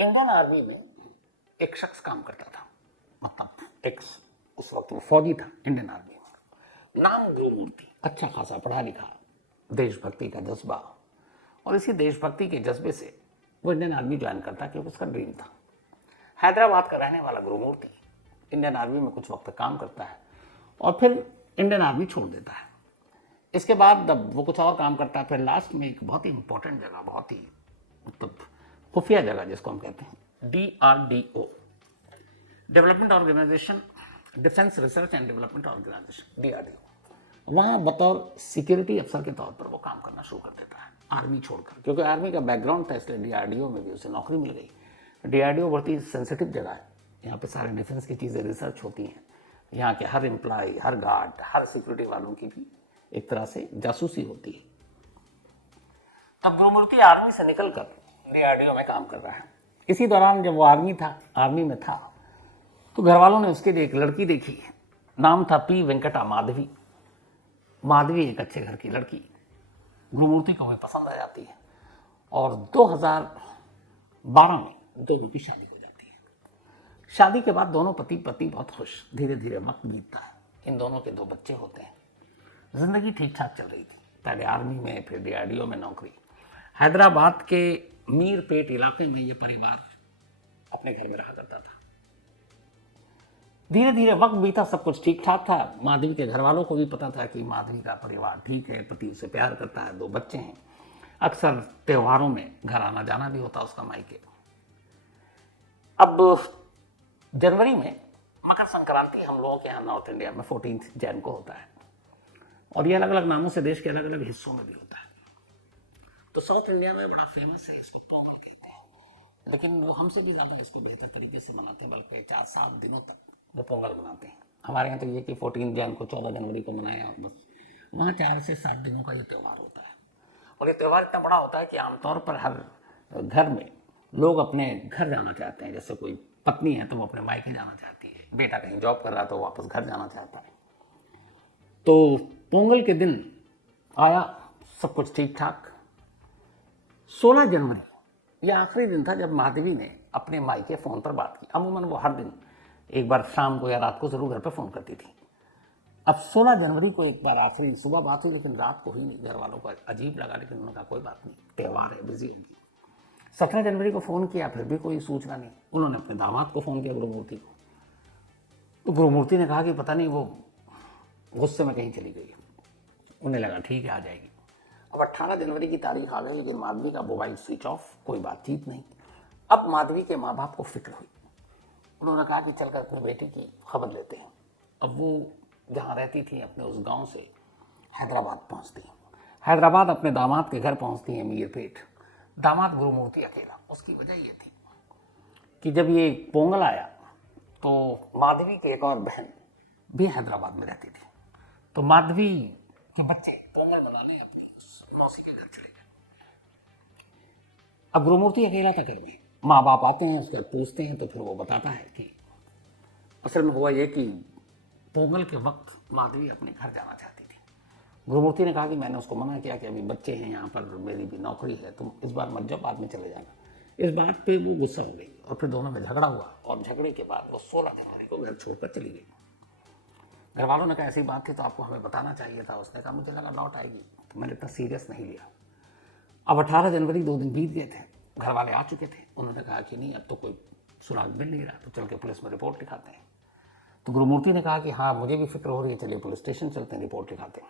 Indian army में एक शख्स काम करता था, मतलब एक उस वक्त वो फौजी था इंडियन आर्मी में, नाम गुरुमूर्ति। अच्छा खासा पढ़ा लिखा, देशभक्ति का जज्बा, और इसी देशभक्ति के जज्बे से वो इंडियन आर्मी ज्वाइन करता क्योंकि उसका ड्रीम था। हैदराबाद का रहने वाला गुरुमूर्ति इंडियन आर्मी में कुछ वक्त काम करता है और फिर इंडियन आर्मी छोड़ देता है। इसके बाद अब वो कुछ और काम करता है, फिर लास्ट में एक बहुत ही इंपॉर्टेंट जगह, बहुत ही मतलब खुफिया जगह जिसको हम कहते हैं DRDO, development organisation, defence research and development organisation, DRDO, वहाँ बतौर सिक्योरिटी अफसर के तौर पर वो काम करना शुरू कर देता है आर्मी छोड़कर, क्योंकि आर्मी का बैकग्राउंड था इसलिए DRDO में भी उसे नौकरी मिल गई। DRDO बहुत ही सेंसिटिव जगह है, यहाँ पे सारे डिफेंस की चीज़ें रिसर्च होती हैं, यहाँ के हर एम्प्लॉय, हर गार्ड, हर सिक्योरिटी वालों की भी एक तरह से जासूसी होती है। तब गुरुमूर्ति आर्मी से निकलकर DRDO में काम कर रहा है। इसी दौरान जब वो आर्मी में था तो घर वालों ने उसके लिए एक लड़की देखी, नाम था P. वेंकटा माधवी। माधवी एक अच्छे घर की लड़की, गुरुमूर्ति को भी पसंद आ जाती है और 2012 में दोनों की शादी हो जाती है। शादी के बाद दोनों पति पत्नी बहुत खुश, धीरे धीरे वक्त बीतता है, इन दोनों के 2 बच्चे होते हैं। जिंदगी ठीक ठाक चल रही थी, पहले आर्मी में फिर DRDO में नौकरी। हैदराबाद के मीरपेट इलाके में ये परिवार अपने घर में रहा करता था। धीरे धीरे वक्त बीता, सब कुछ ठीक ठाक था। माधवी के घर वालों को भी पता था कि माधवी का परिवार ठीक है, पति उसे प्यार करता है, 2 बच्चे हैं, अक्सर त्योहारों में घर आना जाना भी होता उसका मायके। अब जनवरी में मकर संक्रांति हम लोगों के यहाँ नॉर्थ इंडिया में 14 जैन को होता है, और ये अलग अलग नामों से देश के अलग अलग हिस्सों में भी होता है। तो साउथ इंडिया में बड़ा फेमस है, इसको पोंगल कहते हैं, लेकिन वो हमसे भी ज़्यादा इसको बेहतर तरीके से मनाते हैं, बल्कि 4-7 दिनों तक वो पोंगल मनाते हैं। हमारे यहाँ तो ये कि 14 जैन को 14 जनवरी को मनाया और बस, वहाँ 4 से 7 दिनों का ये त्यौहार होता है। और ये त्यौहार इतना बड़ा होता है कि आमतौर पर हर घर में लोग अपने घर जाना चाहते हैं। जैसे कोई पत्नी है तो वो अपने मायके जाना चाहती है, बेटा कहीं जॉब कर रहा है तो वापस घर जाना चाहता है। तो पोंगल के दिन आया, सब कुछ ठीक ठाक। 16 जनवरी यह आखिरी दिन था जब माधवी ने अपने मायके फ़ोन पर बात की। अमूमन वो हर दिन एक बार शाम को या रात को जरूर घर पर फ़ोन करती थी। अब 16 जनवरी को एक बार आखिरी सुबह बात हुई, लेकिन रात को ही नहीं। घर वालों को अजीब लगा, लेकिन उन्होंने कहा कोई बात नहीं, त्यौहार है, बिजी होंगी। 17 जनवरी को फ़ोन किया, फिर भी कोई सूचना नहीं। उन्होंने अपने दामाद को फ़ोन किया, गुरुमूर्ति को। तो गुरुमूर्ति ने कहा कि पता नहीं वो गुस्से में कहीं चली गई। उन्हें लगा ठीक है आ जाएगी। अब 18 जनवरी की तारीख आ गई, लेकिन माधवी का मोबाइल स्विच ऑफ, कोई बातचीत नहीं। अब माधवी के माँ बाप को फिक्र हुई। उन्होंने कहा कि चलकर अपने बेटे की खबर लेते हैं। अब वो जहाँ रहती थी अपने उस गांव से हैदराबाद पहुँचती हैं। हैदराबाद अपने दामाद के घर पहुँचती हैं मीरपेट। दामाद गुरुमूर्ति अकेला। उसकी वजह ये थी कि जब ये पोंगल आया तो माधवी की एक और बहन भी हैदराबाद में रहती थी। तो माधवी के बच्चे पोंगल मनाने अपनी मौसी के घर चले गए। अब गुरुमूर्ति अकेला था घर में। माँ बाप आते हैं, उसको पूछते हैं तो फिर वो बताता है कि असल में हुआ ये कि पोंगल के वक्त माधवी अपने घर जाना चाहती थी। गुरुमूर्ति ने कहा कि मैंने उसको मना किया कि अभी बच्चे हैं यहाँ पर, मेरी भी नौकरी है, तुम इस बार मत जाओ, बाद में चले जाना। इस बात पे वो गुस्सा हो गई और फिर दोनों में झगड़ा हुआ, और झगड़े के बाद वो 16 जनवरी को घर छोड़कर चली गई। घर वालों ने कहा ऐसी बात थी तो आपको हमें बताना चाहिए था। उसने कहा मुझे लगा लौट आएगी, तो मैंने इतना सीरियस नहीं लिया। अब 18 जनवरी 2 दिन बीत गए थे, घर वाले आ चुके थे। उन्होंने कहा कि नहीं अब तो कोई सुराग मिल नहीं रहा, तो चल के पुलिस में रिपोर्ट लिखाते हैं। तो गुरुमूर्ति ने कहा कि हाँ मुझे भी फिक्र हो रही है, चलिए पुलिस स्टेशन चलते हैं, रिपोर्ट लिखाते हैं।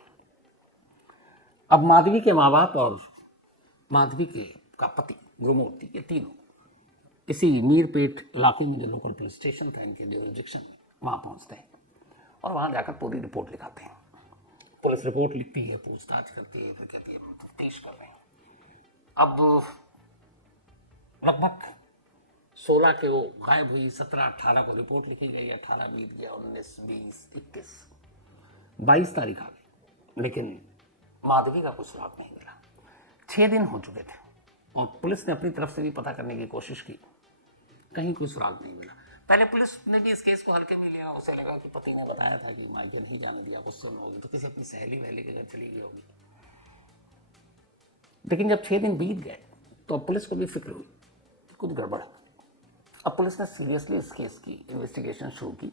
अब माधवी के माँ बाप और माधवी के का पति गुरुमूर्ति, ये तीनों इसी मीरपेट इलाके में जो लोकल पुलिस स्टेशन था इनके ज्यूरिसडिक्शन में, वहाँ पहुँचते हैं और वहाँ जाकर पूरी रिपोर्ट लिखाते हैं। पुलिस रिपोर्ट लिखती है, पूछताछ करती है, फिर कहती है हम तफ्तीश कर रहे हैं। अब लगभग 16 के वो गायब हुई, 17-18 को रिपोर्ट लिखी गई, 18 बीत गया, 19, 20, 21, 22 तारीख आ गई, लेकिन माधवी का कुछ सुराग नहीं मिला। 6 दिन हो चुके थे और पुलिस ने अपनी तरफ से भी पता करने की कोशिश की, कहीं कोई सुराग नहीं मिला। पहले पुलिस ने भी इस केस को हल्के में लिया, उसे लगा कि पति ने बताया था कि मायके नहीं जाने दिया, गुस्से में होगी तो किसी अपनी सहेली वहेली के घर चली गई होगी। लेकिन जब 6 दिन बीत गए तो पुलिस को भी फिक्र हुई कुछ गड़बड़ है। अब पुलिस ने सीरियसली इस केस की इन्वेस्टिगेशन शुरू की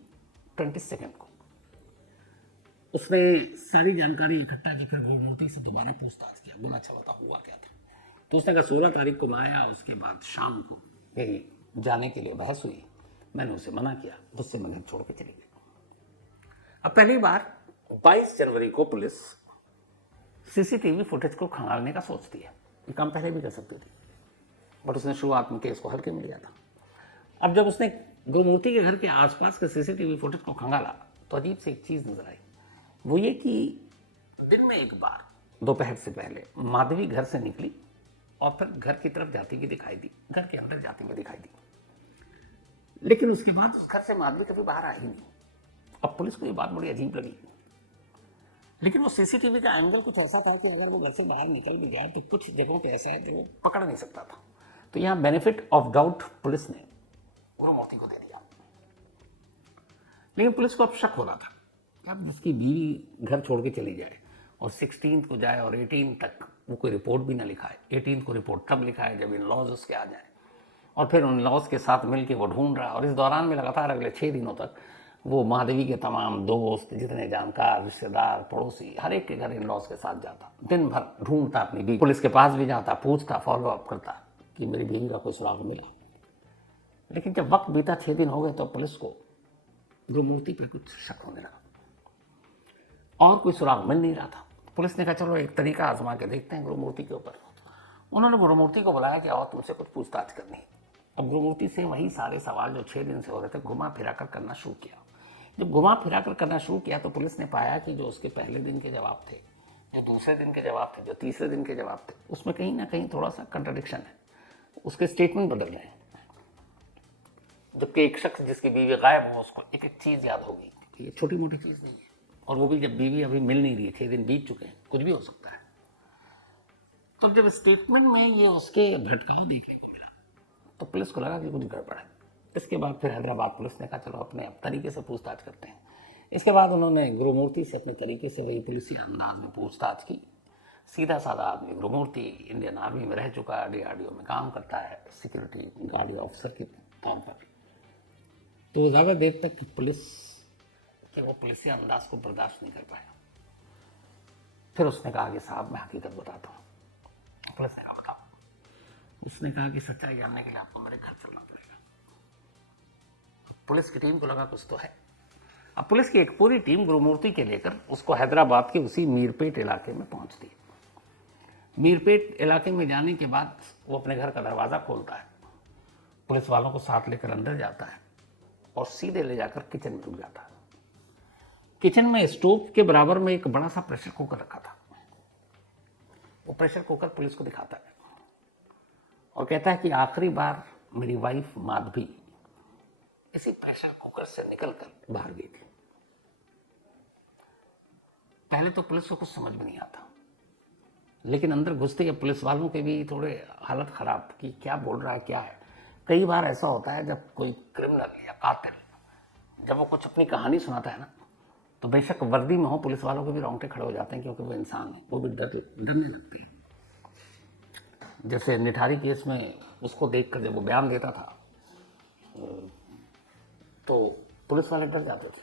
22 को। उसने सारी जानकारी इकट्ठा की, फिर गुरुमूर्ति से दोबारा पूछताछ किया, गुना अच्छा बता हुआ क्या था। तो उसने कहा 16 तारीख को मैं आया, उसके बाद शाम को कहीं जाने के लिए बहस हुई, मैंने उसे मना किया, उससे मैं घर छोड़ के चली गई। अब पहली बार 22 जनवरी को पुलिस सीसीटीवी फुटेज को खंगालने का सोचती है। ये काम पहले भी कर सकती थी, बट उसने शुरुआत में केस को हल्के में लिया था। अब जब उसने गुरुमूर्ति के घर के आसपास के सीसीटीवी फुटेज को खंगाला तो अजीब से एक चीज नजर आई। वो ये कि दिन में एक बार दोपहर से पहले माधवी घर से निकली और फिर घर की तरफ जाती हुई दिखाई दी, घर के अंदर जाती हुई दिखाई दी, लेकिन उसके बाद उस घर से माधवी कभी बाहर आई नहीं। अब पुलिस को ये बात बड़ी अजीब लगी, लेकिन वो सीसीटीवी का एंगल कुछ ऐसा था कि अगर वो घर से बाहर निकल भी गया तो कुछ जगहों पे ऐसा है कि वो पकड़ नहीं सकता था। तो यहाँ बेनिफिट ऑफ डाउट पुलिस ने गुरुमूर्ति को दे दिया। लेकिन पुलिस को अब शक हो रहा था, अब जिसकी बीवी घर छोड़ के चली जाए और 16 को जाए और 18 तक वो कोई रिपोर्ट भी ना लिखाए। 18 को रिपोर्ट तब लिखाए जब इन लॉज उसके आ जाए, और फिर उन लॉज के साथ मिलकर वो ढूंढ रहा, और इस दौरान में लगातार अगले 6 दिनों तक वो माधवी के तमाम दोस्त, जितने जानकार, रिश्तेदार, पड़ोसी, हर एक के घर इन लॉज के साथ जाता, दिन भर ढूंढता अपनी बीवी, पुलिस के पास भी जाता, पूछता, फॉलो अप करता कि मेरी बीवी का कोई सुराग मिला। लेकिन जब वक्त बीता, 6 दिन हो गए, तो पुलिस को गुरुमूर्ति पर कुछ शक होने लगा और कोई सुराग मिल नहीं रहा था। पुलिस ने कहा चलो एक तरीका आजमा के देखते हैं गुरुमूर्ति के ऊपर। उन्होंने गुरुमूर्ति को बुलाया कि आओ तुमसे कुछ पूछताछ करनी। अब गुरुमूर्ति से वही सारे सवाल जो 6 दिन से हो रहे थे घुमा फिरा कर करना शुरू किया। जब घुमा फिरा कर करना शुरू किया तो पुलिस ने पाया कि जो उसके पहले दिन के जवाब थे, जो दूसरे दिन के जवाब थे, जो तीसरे दिन के जवाब थे, उसमें कहीं ना कहीं थोड़ा सा कंट्राडिक्शन है, उसके स्टेटमेंट बदल रहे हैं। जबकि एक शख्स जिसकी बीवी गायब हो उसको एक एक चीज़ याद होगी, ये छोटी मोटी चीज़ नहीं है, और वो भी जब बीवी अभी मिल नहीं रही है, 6 दिन बीत चुके हैं, कुछ भी हो सकता है। तब जब स्टेटमेंट में ये उसके भटकाव देखने को मिला तो पुलिस को लगा कि कुछ गड़बड़ है। इसके बाद फिर हैदराबाद पुलिस ने कहा चलो अपने तरीके से पूछताछ करते हैं। इसके बाद उन्होंने गुरुमूर्ति से अपने तरीके से वही पुलिसी अंदाज में पूछताछ की। सीधा साधा आदमी गुरुमूर्ति, इंडियन आर्मी में रह चुका है, DRDO में काम करता है, सिक्योरिटी गार्ड ऑफिसर के तौर पर। तो ज़्यादा देर तक पुलिस के वो पुलिसी अंदाज को बर्दाश्त नहीं कर पाया। फिर उसने कहा कि साहब मैं हकीकत बताता हूँ। पुलिस ने कहा बताओ। उसने कहा कि सच्चाई जानने के लिए आपको मेरे घर चलना पड़ेगा। पुलिस की टीम को लगा कुछ तो है। अब पुलिस की एक पूरी टीम गुरुमूर्ति के लेकर उसको हैदराबाद के उसी मीरपेट इलाके में पहुंचती है। मीरपेट इलाके में जाने के बाद वो अपने घर का दरवाज़ा खोलता है, पुलिस वालों को साथ लेकर अंदर जाता है और सीधे ले जाकर किचन में रुक जाता है। किचन में स्टोव के बराबर में एक बड़ा सा प्रेशर कुकर रखा था। वो प्रेशर कुकर पुलिस को दिखाता है और कहता है कि आखिरी बार मेरी वाइफ माधवी इसी प्रेशर कुकर से निकलकर बाहर गई थी। पहले तो पुलिस को कुछ समझ में नहीं आता, लेकिन अंदर घुसते ही पुलिस वालों के भी थोड़े हालत खराब कि क्या बोल रहा है, क्या है। कई बार ऐसा होता है जब कोई क्रिमिनल या कातिल जब वो कुछ अपनी कहानी सुनाता है ना, तो बेशक वर्दी में हो, पुलिस वालों के भी रोंगटे खड़े हो जाते हैं, क्योंकि वो इंसान है, वो भी डरने लगते हैं। जैसे निठारी केस में उसको देखकर जब वो बयान देता था तो पुलिस वाले डर जाते थे।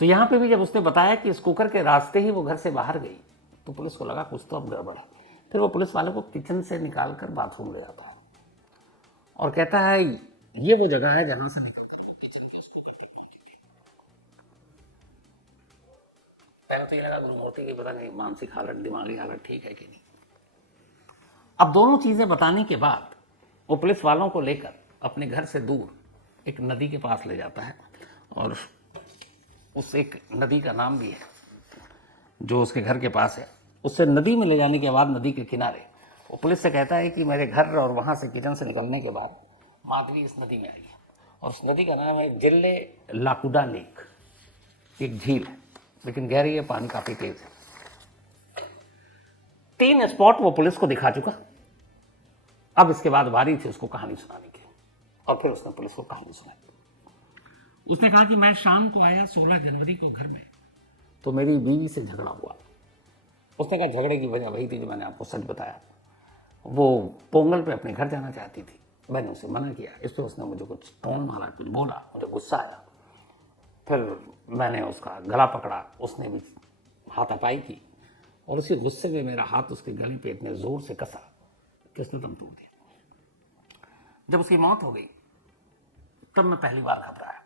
तो यहाँ पे भी जब उसने बताया कि इस कुकर के रास्ते ही वो घर से बाहर गई तो पुलिस को लगा कुछ तो अब गड़बड़ है। फिर वो पुलिस वाले को किचन से निकाल कर बाथरूम ले जाता है और कहता है ये वो जगह है जहां से निकल कर किचन में उसको पहुंची थी। पहले तो ये लगा गुरुमूर्ति की पता नहीं मानसिक हालत, दिमागी हालत ठीक है कि नहीं। अब दोनों चीजें बताने के बाद वो पुलिस वालों को लेकर अपने घर से दूर एक नदी के पास ले जाता है, और उस एक नदी का नाम भी है जो उसके घर के पास है। उससे नदी में ले जाने के बाद नदी के किनारे वो पुलिस से कहता है कि मेरे घर और वहाँ से किचन से निकलने के बाद माधवी इस नदी में आई है, और उस नदी का नाम है जिले लाकुडा लेक। एक झील है लेकिन गहरी है, पानी काफ़ी तेज है। 3 स्पॉट वो पुलिस को दिखा चुका। अब इसके बाद बारी थी उसको कहानी सुनाने की, और फिर उसने पुलिस को कहानी सुनाई। उसने कहा कि मैं शाम को आया 16 जनवरी को घर में, तो मेरी बीवी से झगड़ा हुआ। उसने कहा झगड़े की वजह वही थी जो मैंने आपको सच बताया। वो पोंगल पे अपने घर जाना चाहती थी। मैंने उसे मना किया, इस पर उसने मुझे कुछ टोन मारा, कुछ बोला, मुझे गुस्सा आया। फिर मैंने उसका गला पकड़ा, उसने भी हाथापाई की और उसी गुस्से में मेरा हाथ उसके गले पे इतने जोर से कसा कि उसने दम तोड़ दिया। जब उसकी मौत हो गई तब मैं पहली बार घबराया।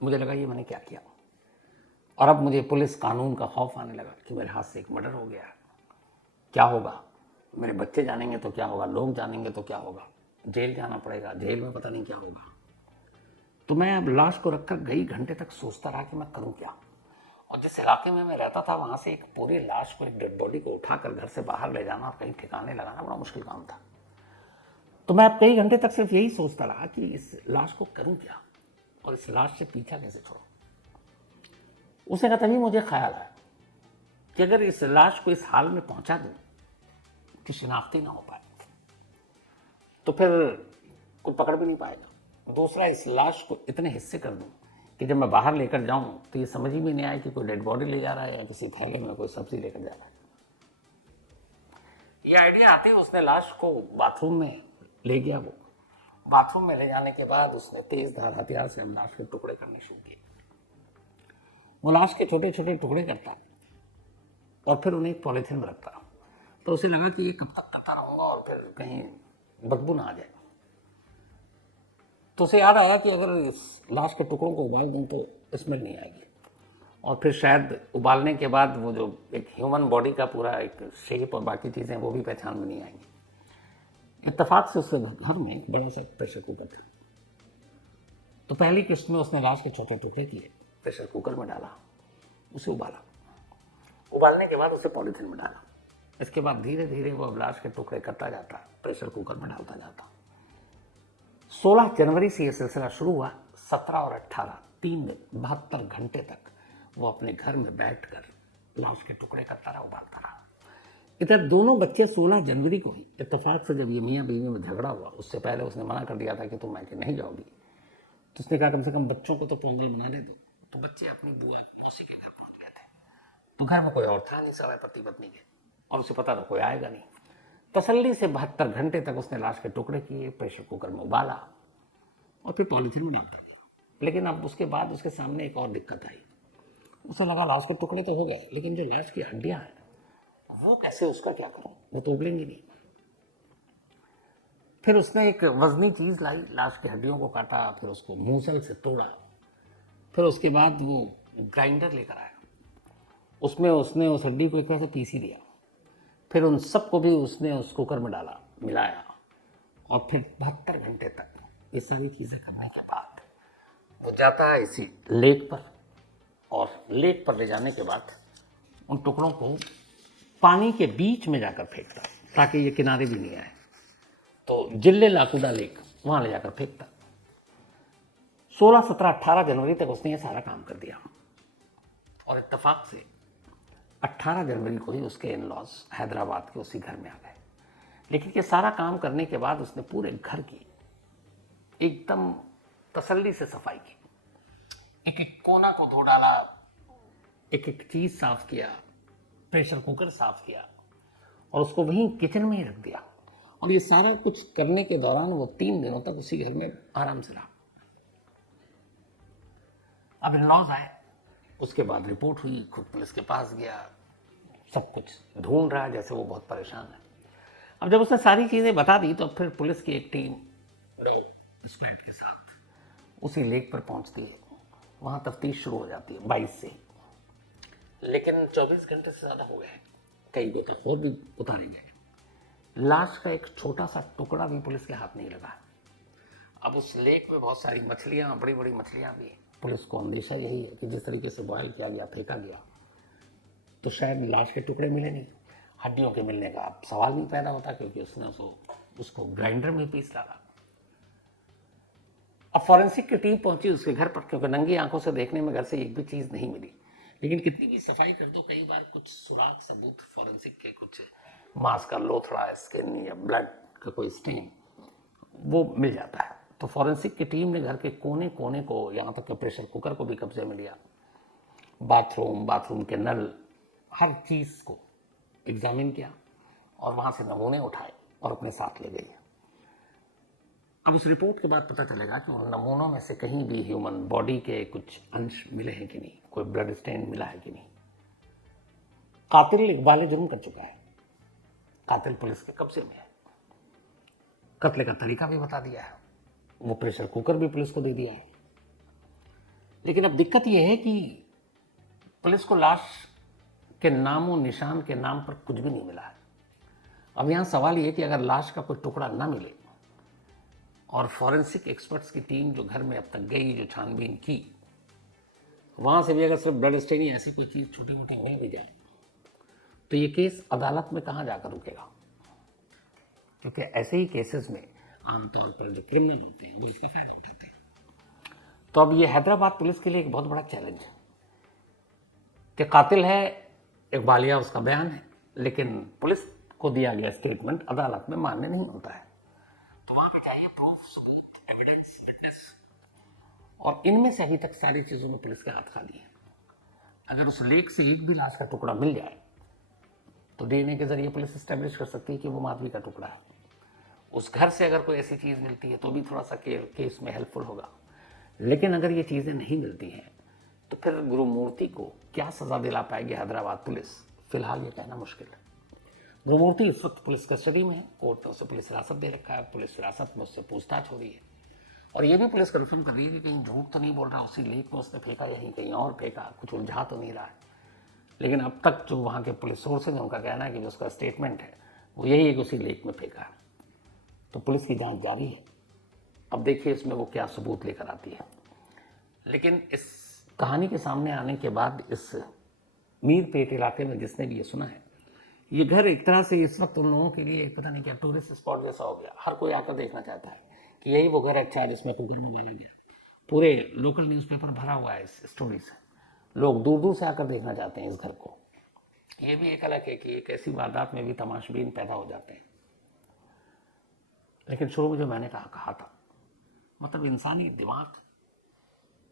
मुझे लगा ये मैंने क्या किया, और अब मुझे पुलिस कानून का खौफ आने लगा कि मेरे हाथ से एक मर्डर हो गया है। क्या होगा, मेरे बच्चे जानेंगे तो क्या होगा, लोग जानेंगे तो क्या होगा, जेल जाना पड़ेगा, जेल में पता नहीं क्या होगा। तो मैं अब लाश को रखकर कई घंटे तक सोचता रहा कि मैं करूं क्या। और जिस इलाके में मैं रहता था वहां से एक पूरी लाश को, एक डेड बॉडी को उठाकर घर से बाहर ले जाना और कहीं ठिकाने लगाना बड़ा मुश्किल काम था। तो मैं अब कई घंटे तक सिर्फ यही सोचता रहा कि इस लाश को करूं क्या और इस लाश से पीछा कैसे छोड़ूं। उसे कहा, तभी मुझे ख्याल आया कि अगर इस लाश को इस हाल में पहुंचा दूं कि शिनाख्ती ना हो पाए तो फिर कोई पकड़ भी नहीं पाएगा। दूसरा, इस लाश को इतने हिस्से कर दूं कि जब मैं बाहर लेकर जाऊं तो ये समझ ही में नहीं आए कि कोई डेड बॉडी ले जा रहा है या किसी थैले में कोई सब्जी लेकर जा रहा है। ये आइडिया आते ही उसने लाश को बाथरूम में ले गया। वो बाथरूम में ले जाने के बाद उसने तेज धार हथियार से हम लाश के टुकड़े करने शुरू किए। वो लाश के छोटे छोटे टुकड़े करता और फिर उन्हें एक पॉलीथिन में रखता। तो उसे लगा कि ये कब तक करता रहूंगा और फिर कहीं बदबू ना आ जाए। तो उसे याद आया कि अगर इस लाश के टुकड़ों को उबाल दूं तो स्मेल नहीं आएगी, और फिर शायद उबालने के बाद वो जो एक ह्यूमन बॉडी का पूरा एक शेप और बाकी चीज़ें वो भी पहचान में नहीं आएंगी। इत्तेफाक से उसके घर में एक बड़ा सा प्रेशर कुकर था। तो पहली किस्त में उसने लाश के छोटे टुकड़े किए, प्रेशर कुकर में डाला, उसे उबाला। उबालने के बाद उसे पॉलीथिन में डाला। इसके बाद धीरे धीरे वो लाश के टुकड़े करता जाता, प्रेशर कुकर में डालता जाता। 16 जनवरी से यह सिलसिला शुरू हुआ। 17 और 18 3 दिन 72 घंटे तक वो अपने घर में बैठकर लाश के टुकड़े करता रहा, उबालता रहा। इधर दोनों बच्चे 16 जनवरी को ही इत्तेफाक से, जब ये मियाँ बीवी में झगड़ा हुआ, उससे पहले उसने मना कर दिया था कि तुम मायके नहीं जाओगी, तो उसने कहा कम से कम बच्चों को तो पोंगल मनाने दो। तो बच्चे अपनी बुआ उसी के घर पहुंच गए थे। तो घर में कोई और था नहीं, समय पति पत्नी के, और उसे पता था कोई आएगा नहीं। तसल्ली से 72 घंटे तक उसने लाश के टुकड़े किए, प्रेशर कुकर में उबाला और फिर पॉलीथिन में डालता गया। लेकिन अब उसके बाद उसके सामने एक और दिक्कत आई। उसे लगा लाश के टुकड़े तो हो गए, लेकिन जो लाश की हड्डियां हैं वो कैसे, उसका क्या करूं, वो तो उबलेंगी नहीं। फिर उसने एक वजनी चीज लाई, लाश की हड्डियों को काटा, फिर उसको मूसल से तोड़ा। फिर उसके बाद वो ग्राइंडर लेकर आया, उसमें उसने उस हड्डी को एक तरह से पीस ही दिया। फिर उन सबको भी उसने उस कुकर में डाला, मिलाया, और फिर 72 घंटे तक ये सारी चीज़ें करने के बाद वो जाता है इसी लेक पर, और लेक पर ले जाने के बाद उन टुकड़ों को पानी के बीच में जाकर फेंकता ताकि ये किनारे भी नहीं आए। तो जिले लाकुडा लेक, वहां ले जाकर फेंकता। 16, 17, 18 जनवरी तक उसने ये सारा काम कर दिया, और इत्तेफाक से 18 जनवरी को ही उसके इन लॉज हैदराबाद के उसी घर में आ गए। लेकिन ये सारा काम करने के बाद उसने पूरे घर की एकदम तसल्ली से सफाई की। एक एक कोना को धो डाला, एक एक चीज साफ किया, प्रेशर कुकर साफ किया, और उसको वहीं किचन में ही रख दिया। और ये सारा कुछ करने के दौरान वो 3 दिनों तक उसी घर में आराम से रहा। अब इन लॉज आए, उसके बाद रिपोर्ट हुई, खुद पुलिस के पास गया, सब कुछ ढूंढ रहा है, जैसे वो बहुत परेशान है। अब जब उसने सारी चीज़ें बता दी तो फिर पुलिस की एक टीम स्क्वाड के साथ उसी लेक पर पहुंचती है। वहां तफ्तीश शुरू हो जाती है 22 से, लेकिन 24 घंटे से ज़्यादा हो गए, कई गोताखोर भी उतारे गए। लाश का एक छोटा सा टुकड़ा भी पुलिस के हाथ नहीं लगा। अब उस लेक में बहुत सारी मछलियाँ, बड़ी बड़ी मछलियाँ भी। पुलिस को अंदेशा यही है कि जिस तरीके से बॉयल किया गया, फेंका गया, तो शायद लाश के टुकड़े मिले नहीं, हड्डियों के मिलने का अब सवाल नहीं पैदा होता, क्योंकि उसने उसको ग्राइंडर में पीस डाला। अब फॉरेंसिक की टीम पहुंची उसके घर पर, क्योंकि नंगी आंखों से देखने में घर से एक भी चीज नहीं मिली। लेकिन कितनी भी सफाई कर दो, कई बार कुछ सुराग सबूत फॉरेंसिक के, कुछ मांस का लोथड़ा, स्किन या ब्लड का कोई स्टेन, वो मिल जाता है। तो फॉरेंसिक की टीम ने घर के कोने कोने को, यहाँ तक कि प्रेशर कुकर को भी कब्जे में लिया, बाथरूम के नल, हर चीज को एग्जामिन किया, और वहां से नमूने उठाए और अपने साथ ले गई। अब उस रिपोर्ट के बाद पता चलेगा कि उन नमूनों में से कहीं भी ह्यूमन बॉडी के कुछ अंश मिले हैं कि नहीं, कोई ब्लड स्टेन मिला है कि नहीं। कातिल इकबाल जुर्म कर चुका है, कातिल पुलिस के कब्जे में है, कत्ले का तरीका भी बता दिया है, वो प्रेशर कुकर भी पुलिस को दे दिया है। लेकिन अब दिक्कत यह है कि पुलिस को लाश के नामो निशान के नाम पर कुछ भी नहीं मिला है। अब यहां सवाल यह कि अगर लाश का कोई टुकड़ा ना मिले और फॉरेंसिक एक्सपर्ट्स की टीम जो घर में अब तक गई, जो छानबीन की, वहां से भी अगर सिर्फ ब्लड स्टेन या ऐसी कोई चीज छोटी मोटी मिल भी जाए तो ये केस अदालत में कहां जाकर रुकेगा, क्योंकि ऐसे ही केसेस में आमतौर पर जो क्रिमिनल होते हैं वो इसका फायदा उठाते हैं। तो अब ये हैदराबाद पुलिस के लिए एक बहुत बड़ा चैलेंज है कि कातिल है इकबालिया, उसका बयान है, लेकिन पुलिस को दिया गया स्टेटमेंट अदालत में मान्य नहीं होता है। तो वहां पे चाहिए प्रूफ, सबूत, एविडेंस, विटनेस, और इनमें से अभी तक सारी चीजों में पुलिस के हाथ खाली है। अगर उस लेक से एक भी लाश का टुकड़ा मिल जाए तो डीएनए के जरिए पुलिस एस्टेब्लिश कर सकती है कि वो माधवी का टुकड़ा है। उस घर से अगर कोई ऐसी चीज मिलती है तो भी थोड़ा सा केस में हेल्पफुल होगा। लेकिन अगर ये चीजें नहीं मिलती हैं तो फिर गुरुमूर्ति को क्या सजा दिला पाएगी हैदराबाद पुलिस, फिलहाल ये कहना मुश्किल है। गुरुमूर्ति इस वक्त पुलिस कस्टडी में है, कोर्ट ने उसे पुलिस हिरासत दे रखा है, पुलिस हिरासत में उससे पूछताछ हो रही है और ये भी पुलिस कंफर्म कर रही है कि कहीं झूठ तो नहीं बोल रहा, उसी लेक में उसने फेंका, यहीं कहीं और फेंका, कुछ उलझा तो नहीं रहा है। लेकिन अब तक जो वहाँ के पुलिस सोर्सेज हैं उनका कहना है कि जो उसका स्टेटमेंट है वो यही है कि उसी लेक में फेंका है। तो पुलिस की जांच जारी है, अब देखिए इसमें वो क्या सबूत लेकर आती है। लेकिन इस कहानी के सामने आने के बाद इस मीरपेट इलाके में जिसने भी ये सुना है, ये घर एक तरह से इस वक्त उन लोगों के लिए पता नहीं क्या टूरिस्ट स्पॉट जैसा हो गया। हर कोई आकर देखना चाहता है कि यही वो घर अच्छा है जिसमें कुकर मंगाना गया। पूरे लोकल न्यूज़पेपर भरा हुआ है इस स्टोरी से, लोग दूर दूर से आकर देखना चाहते हैं इस घर को। ये भी एक अलग है कि एक ऐसी वारदात में भी तमाशबीन पैदा हो जाते हैं। लेकिन शुरू में जो मैंने कहा था, मतलब इंसानी दिमाग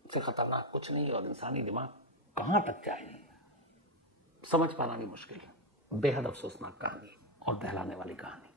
से खतरनाक कुछ नहीं, और इंसानी दिमाग कहाँ तक जाए समझ पाना भी मुश्किल है। बेहद अफसोसनाक कहानी और दहलाने वाली कहानी।